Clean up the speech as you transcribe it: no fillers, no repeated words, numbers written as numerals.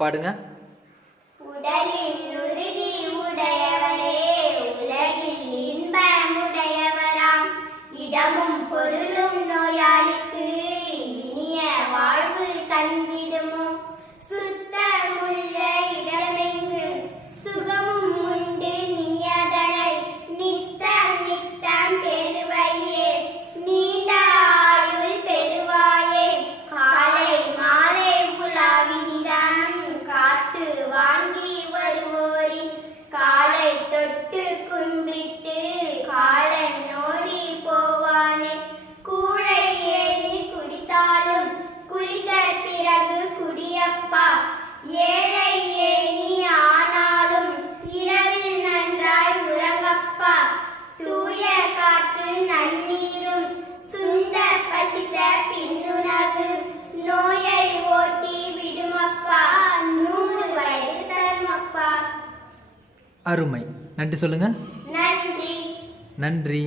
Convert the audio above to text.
பாடுங்க. உடலின் உறுதி உடையவரே உலகில் இன்பமுடையவராம், இடமும் பொருளும் நோயாளிக்கு இனிய வாழ்வு தந்திடுமோ, சுத்தமுள்ள இடமெங்கு சுகமும் உண்டு நீ அதனை நித்தம் நித்தம் பெறுவையே, நீண்ட ஆயுள் பெறுவாயே, காலை மாலை உலாவினிடம் காற்று வாங்கி வருவோரின் காலை தொட்டு கும்பிட்டு காலன் நோடி போவானே, கூழை ஏணி குடித்தாலும் குளித்த பிறகு குடியப்பா, ஏழை ஏணி ஆனாலும் இரவில் நன்றாய் உறங்கப்பா, தூய காற்று நன்னீரும் சுந்த பசித்த பின்னுணவு நோயை ஓட்டி விடுமப்பா, 100 வயது தருமப்பா. அருமை. நன்றி சொல்லுங்க. நன்றி. நன்றி.